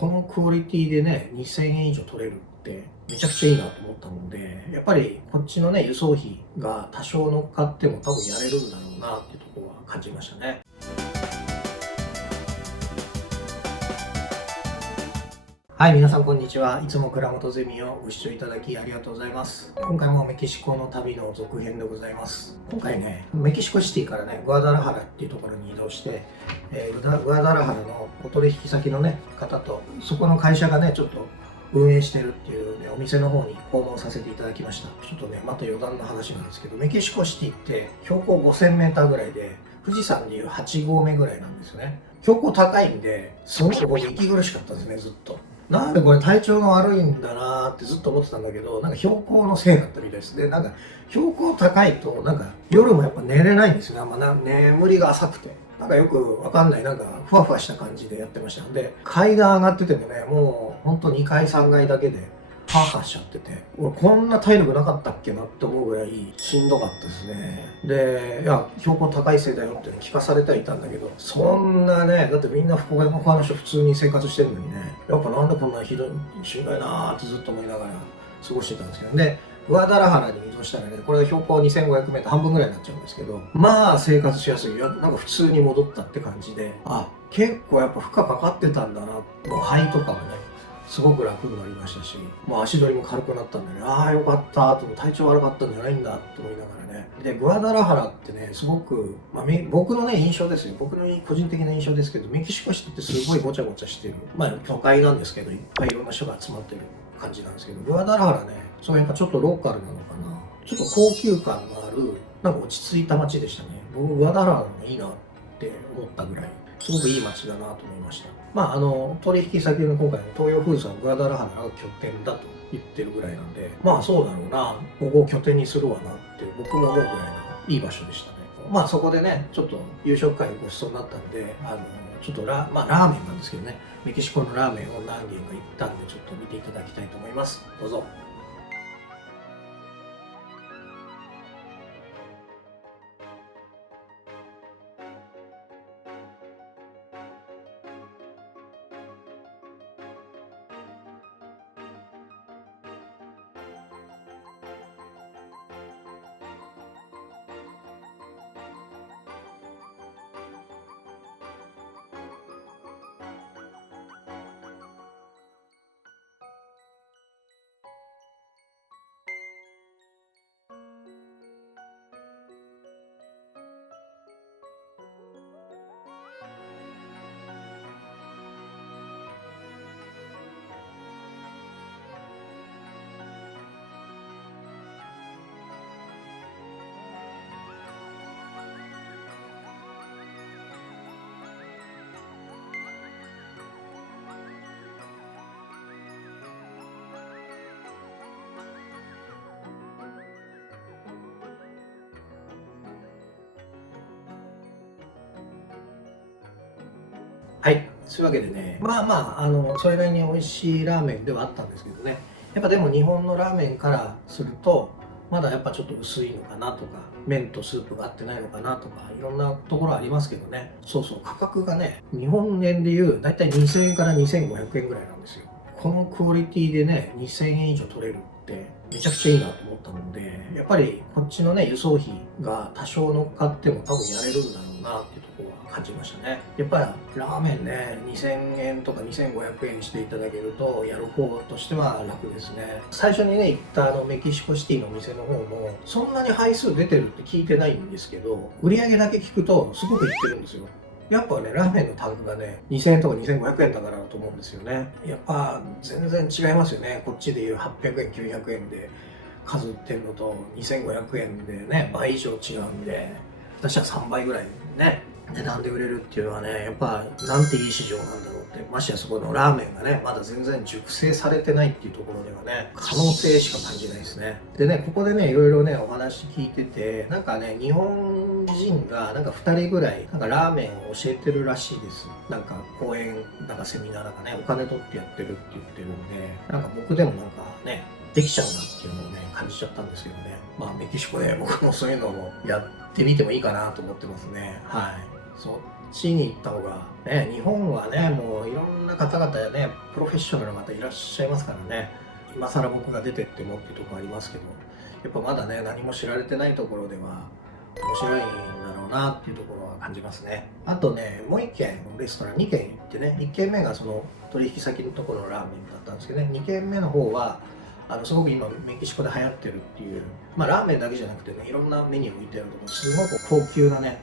このクオリティでね、2000円以上取れるってめちゃくちゃいいなと思ったので、やっぱりこっちのね、輸送費が多少乗っかっても多分やれるんだろうなっていうところは感じましたね。はい、皆さんこんにちは。いつも倉本ゼミをご視聴いただきありがとうございます。今回もメキシコの旅の続編でございます。今回ね、メキシコシティからね、グアダラハラっていうところに移動して、グアダラハラのお取引先のね、方と、そこの会社がね、ちょっと運営してるっていうね、お店の方に訪問させていただきました。ちょっとね、また余談の話なんですけど、メキシコシティって標高5000メーターぐらいで、富士山でいう8合目ぐらいなんですよね。標高高いんで、すごくここ息苦しかったですね、ずっと。なんでこれ体調が悪いんだなーってずっと思ってたんだけど、なんか標高のせいだったみたいです。で、なんか標高高いと、なんか夜もやっぱ寝れないんですよね。眠りが浅くて。なんかよくわかんない、なんかふわふわした感じでやってましたんで、階段上がっててもね、もうほんと2階3階だけで、ハーハーしちゃってて、俺こんな体力なかったっけなって思うぐらいしんどかったですね。で、いや、標高高いせいだよって聞かされてはいたんだけど、そんなね、だってみんな他の人普通に生活してるのにね、やっぱなんでこんなひどい、しんどいなーってずっと思いながら過ごしてたんですけど、で、グアダラハラに移動したらね、これ標高2500メートル半分ぐらいになっちゃうんですけど、まあ生活しやすい。なんか普通に戻ったって感じで、あ、結構やっぱ負荷かかってたんだな。もう肺とかもね、すごく楽になりましたし、もう足取りも軽くなったんでね、ああよかったと、体調悪かったんじゃないんだと思いながらね。で、グアダラハラってね、すごく、僕のね、印象ですよ。僕の個人的な印象ですけど、メキシコシティってすごいごちゃごちゃしてる。都会なんですけど、いっぱいいろんな人が集まってる感じなんですけど、グアダラハラね、そうやっぱちょっとローカルなのかな。ちょっと高級感のある、なんか落ち着いた街でしたね。僕、グアダラハラのがいいなって思ったぐらい。すごくいい街だなと思いました。取引先の今回の東洋フーズさんグアダラハラが拠点だと言ってるぐらいなんで、そうだろうな、ここを拠点にするわなって僕も思うぐらいのいい場所でしたね。そこでね、ちょっと夕食会ごちそうになったんで、ちょっとラーメンなんですけどね、メキシコのラーメンを何軒か行ったんで、ちょっと見ていただきたいと思います。どうぞ。はい。そういうわけでね、それなりに美味しいラーメンではあったんですけどね、やっぱでも日本のラーメンからすると、まだやっぱちょっと薄いのかなとか、麺とスープが合ってないのかなとか、いろんなところありますけどね、そうそう、価格がね、日本円でいうだいたい2000円から2500円ぐらいなんですよ。このクオリティでね、2000円以上取れるってめちゃくちゃいいなと思ったので、やっぱりこっちのね、輸送費が多少乗っかっても多分やれるんだろうなっていうところは感じましたね。やっぱりラーメンね、2000円とか2500円していただけると、やる方としては楽ですね。最初にね、行ったメキシコシティのお店の方も、そんなに配数出てるって聞いてないんですけど、売り上げだけ聞くと、すごくいってるんですよ。やっぱね、ラーメンのタンクがね、2000円とか2500円だからだと思うんですよね。やっぱ全然違いますよね。こっちでいう800円、900円で数売ってるのと2500円でね、倍以上違うんで、私は3倍ぐらいね、値段で売れるっていうのはね、やっぱなんていい市場なんだろうって。ましてやそこのラーメンがね、まだ全然熟成されてないっていうところではね、可能性しか感じないですね。でね、ここでね、いろいろね、お話聞いてて、なんかね、日本人がなんか2人ぐらい、なんかラーメンを教えてるらしいです。なんか講演、なんかセミナーなんかね、お金取ってやってるって言ってるんで、なんか僕でもなんかね、できちゃうなっていうのをね、感じちゃったんですけどね。メキシコで僕もそういうのをやってみてもいいかなと思ってますね。はい。そう。ちに行った方が、ね、日本はね、もういろんな方々やね、プロフェッショナルの方いらっしゃいますからね、今更僕が出てってもっていうところありますけど、やっぱまだね、何も知られてないところでは、面白いんだろうなっていうところは感じますね。あとね、もう1軒レストラン2軒行ってね、1軒目がその取引先のところのラーメンだったんですけどね、2軒目の方はすごく今メキシコで流行ってるっていう、まあラーメンだけじゃなくてね、いろんなメニューを置いてあるところ、すごく高級なね、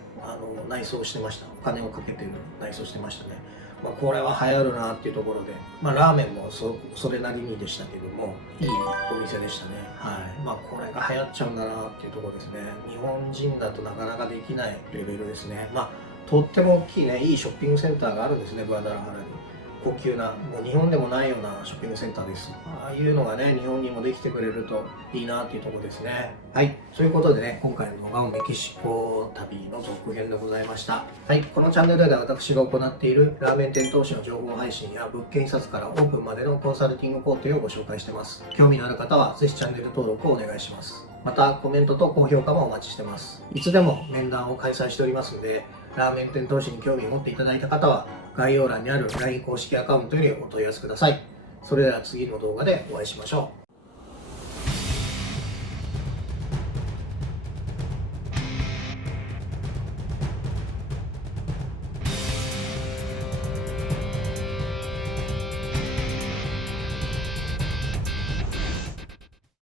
内装をしてました。お金をかけてる内装してましたね。まあ、これは流行るなっていうところで、まあ、ラーメンもそれなりにでしたけども、いいお店でしたね。はい。まあ、これが流行っちゃうんだなっていうところですね。日本人だとなかなかできないレベルですね。まあ、とっても大きいね、いいショッピングセンターがあるんですね、グアダラハラに。高級な、もう日本でもないようなショッピングセンターです。ああいうのがね、日本にもできてくれるといいなっていうところですね。はい。ということでね、今回の動画はメキシコ旅の続編でございました。はい。このチャンネルでは私が行っているラーメン店投資の情報配信や物件視察からオープンまでのコンサルティング工程をご紹介しています。興味のある方はぜひチャンネル登録をお願いします。また、コメントと高評価もお待ちしてます。いつでも面談を開催しておりますので、ラーメン店投資に興味を持っていただいた方は、概要欄にある LINE 公式アカウントよりお問い合わせください。それでは次の動画でお会いしましょう。